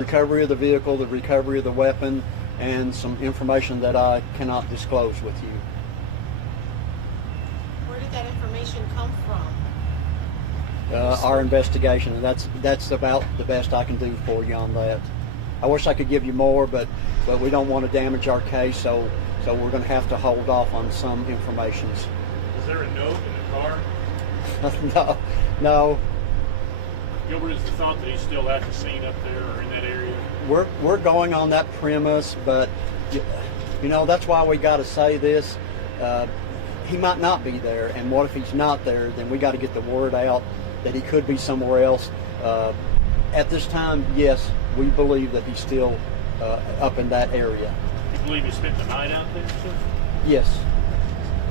Recovery of the vehicle, the recovery of the weapon, and some information that I cannot disclose with you. Where did that information come from? Our investigation, and that's about the best I can do for you on that. I wish I could give you more, but we don't want to damage our case, so we're going to have to hold off on some information. Is there a note in the car? No. Gilbert, is the thought that he's still at the scene up there or in that area? We're going on that premise, but that's why we got to say this. He might not be there, and what if he's not there? Then we got to get the word out that he could be somewhere else. At this time, yes, we believe that he's still up in that area. You believe he spent the night out there, sir? Yes.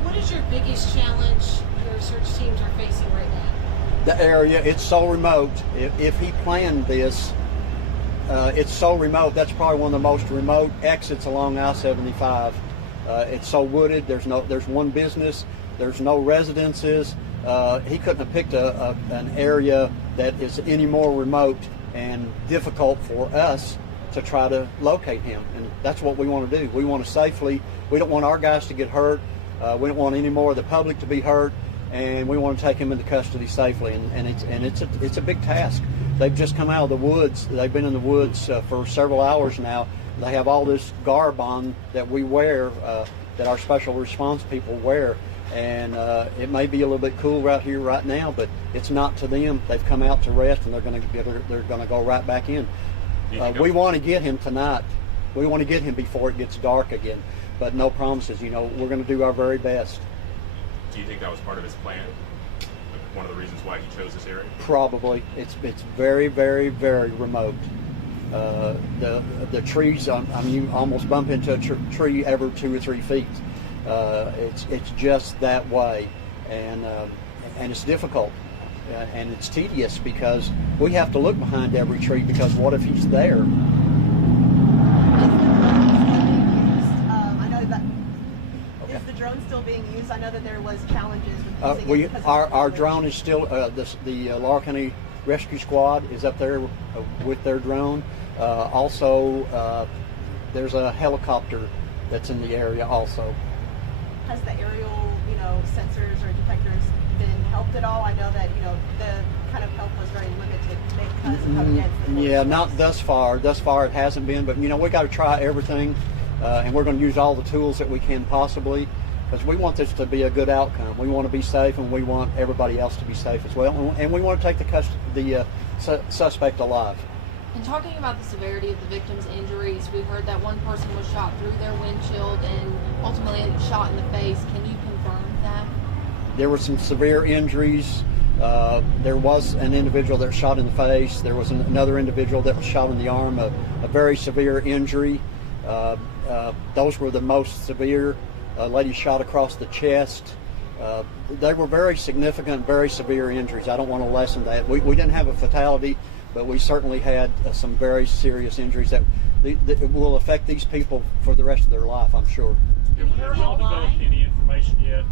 What is your biggest challenge your search teams are facing right now? The area, it's so remote. If he planned this, it's so remote. That's probably one of the most remote exits along I-75. It's so wooded. There's one business. There's no residences. He couldn't have picked an area that is any more remote and difficult for us to try to locate him. And that's what we want to do. We want to safely. We don't want our guys to get hurt. We don't want any more of the public to be hurt. And we want to take him into custody safely, and it's a big task. They've just come out of the woods. They've been in the woods for several hours now. They have all this garb on that we wear, that our special response people wear, and it may be a little bit cool right here, right now, but it's not to them. They've come out to rest, and they're going to go right back in. We want to get him tonight. We want to get him before it gets dark again, but no promises. We're going to do our very best. Do you think that was part of his plan? One of the reasons why he chose this area? Probably. It's very, very, very remote. The trees, you almost bump into a tree every 2 or 3 feet. It's just that way, and it's difficult, and it's tedious because we have to look behind every tree because what if he's there? Is the drone still being used? I know that there was challenges with using it. Our drone is still, the Laurel County Rescue Squad is up there with their drone. Also, there's a helicopter that's in the area also. Has the aerial, sensors or detectors been helped at all? I know that, the kind of help was very limited because of how dense the forest was. Not thus far. Thus far it hasn't been, but we got to try everything. And we're going to use all the tools that we can possibly, because we want this to be a good outcome. We want to be safe, and we want everybody else to be safe as well. And we want to take the suspect alive. And talking about the severity of the victim's injuries, we heard that one person was shot through their windshield and ultimately shot in the face. Can you confirm that? There were some severe injuries. There was an individual that was shot in the face. There was another individual that was shot in the arm, a very severe injury. Those were the most severe. A lady shot across the chest. They were very significant, very severe injuries. I don't want to lessen that. We didn't have a fatality, but we certainly had some very serious injuries that will affect these people for the rest of their life, I'm sure. Have y'all developed any information yet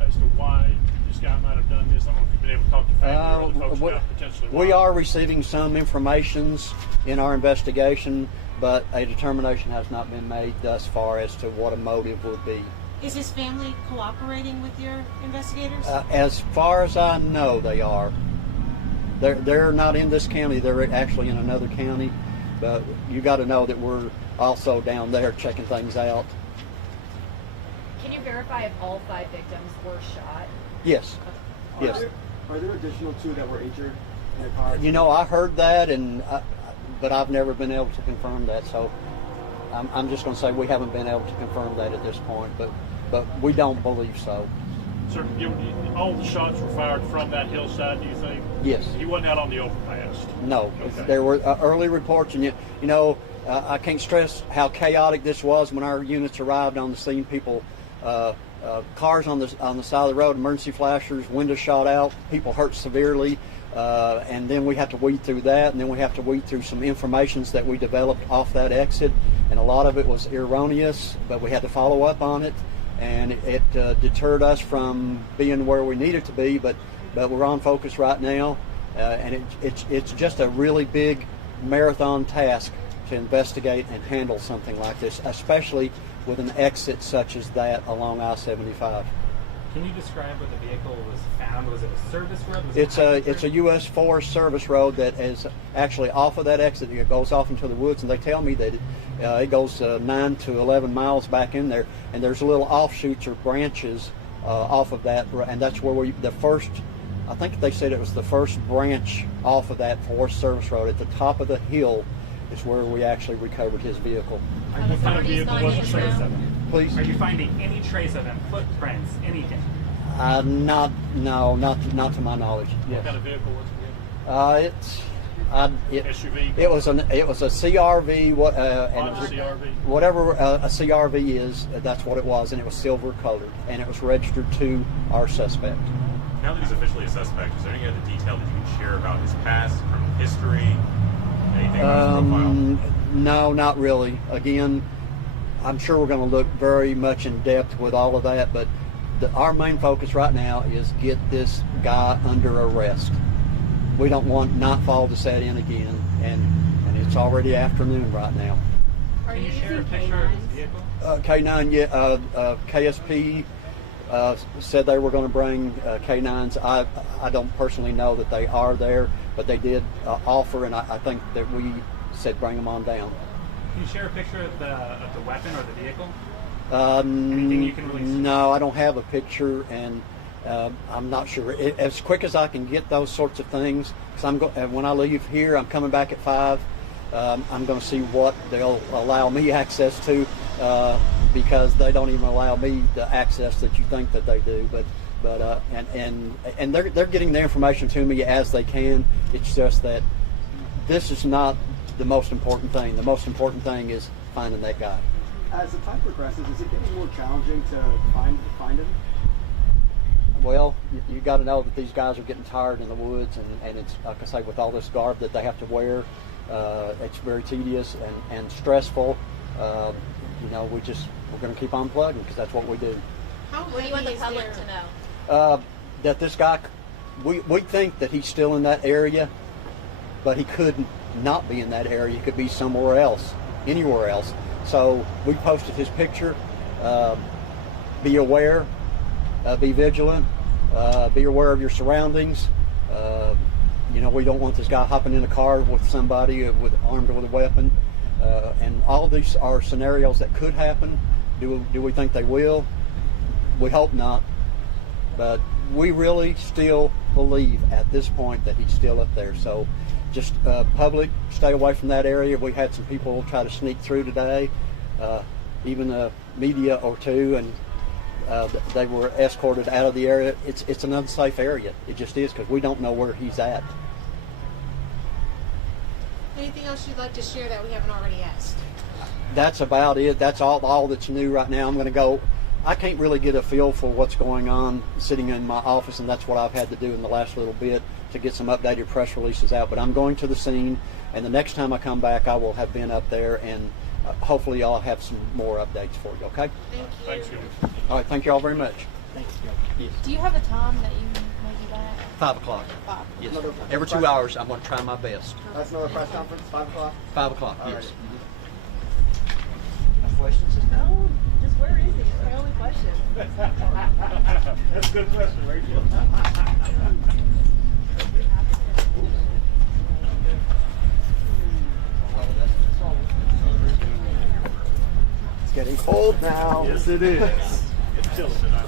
as to why this guy might have done this? I don't know if you've been able to talk to family or other folks about potentially why. We are receiving some information in our investigation, but a determination has not been made thus far as to what a motive would be. Is his family cooperating with your investigators? As far as I know, they are. They're not in this county. They're actually in another county, but you got to know that we're also down there checking things out. Can you verify if all 5 victims were shot? Yes. Yes. Are there additional 2 that were injured in the car? I heard that, but I've never been able to confirm that. So I'm just going to say we haven't been able to confirm that at this point, but we don't believe so. Sir, all the shots were fired from that hillside, do you think? Yes. He wasn't out on the overpass? No. Okay. There were early reports, and I can't stress how chaotic this was when our units arrived on the scene. People, cars on the side of the road, emergency flashers, windows shot out, people hurt severely, and then we have to weed through that, and then we have to weed through some informations that we developed off that exit, and a lot of it was erroneous, but we had to follow up on it. And it deterred us from being where we needed to be, but we're on focus right now, and it's just a really big marathon task to investigate and handle something like this, especially with an exit such as that along I-75. Can you describe where the vehicle was found? Was it a service road? Was It's a U.S. Forest Service road that is actually off of that exit. It goes off into the woods, and they tell me that it goes 9 to 11 miles back in there, and there's little offshoots or branches off of that, and that's where I think they said it was the first branch off of that Forest Service road. At the top of the hill is where we actually recovered his vehicle. Are you finding any trace of him? Please? Are you finding any trace of him? Footprints? Anything? Not to my knowledge. What kind of vehicle was it? SUV? It was a CRV. CRV? Whatever a CRV is, that's what it was, and it was silver colored, and it was registered to our suspect. Now that he's officially a suspect, is there any other detail that you can share about his past, criminal history, anything about his profile? No, not really. Again, I'm sure we're going to look very much in depth with all of that, but our main focus right now is get this guy under arrest. We don't want nightfall to set in again, and it's already afternoon right now. Can you share a picture of his vehicle? K9, yeah. KSP said they were going to bring K9s. I don't personally know that they are there, but they did offer, and I think that we said bring them on down. Can you share a picture of the weapon or the vehicle? Anything you can really see? No, I don't have a picture, and I'm not sure. As quick as I can get those sorts of things, because when I leave here, I'm coming back at 5. I'm going to see what they'll allow me access to, because they don't even allow me the access that you think that they do. And they're getting the information to me as they can. It's just that this is not the most important thing. The most important thing is finding that guy. As the time progresses, is it getting more challenging to find him? Well, you got to know that these guys are getting tired in the woods, and it's, like I say, with all this garb that they have to wear, it's very tedious and stressful. We're going to keep on plugging because that's what we do. What do you want the public to know? That this guy, we think that he's still in that area, but he could not be in that area. He could be somewhere else, anywhere else. So we posted his picture. Be aware, be vigilant, be aware of your surroundings. We don't want this guy hopping in a car with somebody armed with a weapon. And all of these are scenarios that could happen. Do we think they will? We hope not. But we really still believe at this point that he's still up there. So just public, stay away from that area. We had some people try to sneak through today, even a media or two, and they were escorted out of the area. It's an unsafe area. It just is, because we don't know where he's at. Anything else you'd like to share that we haven't already asked? That's about it. That's all that's new right now. I'm going to go. I can't really get a feel for what's going on sitting in my office, and that's what I've had to do in the last little bit to get some updated press releases out. But I'm going to the scene, and the next time I come back, I will have been up there, and hopefully I'll have some more updates for you, okay? Thank you. Thanks. All right, thank you all very much. Thanks. Yes. Do you have a time that you may be back? 5 o'clock. 5. Yes. Every 2 hours, I'm going to try my best. That's another press conference, 5 o'clock? 5 o'clock, All yes. right. No questions? No, just where is he? It's my only question. That's a good question, Rachel. It's getting cold now. Yes, it is. It's chilling tonight.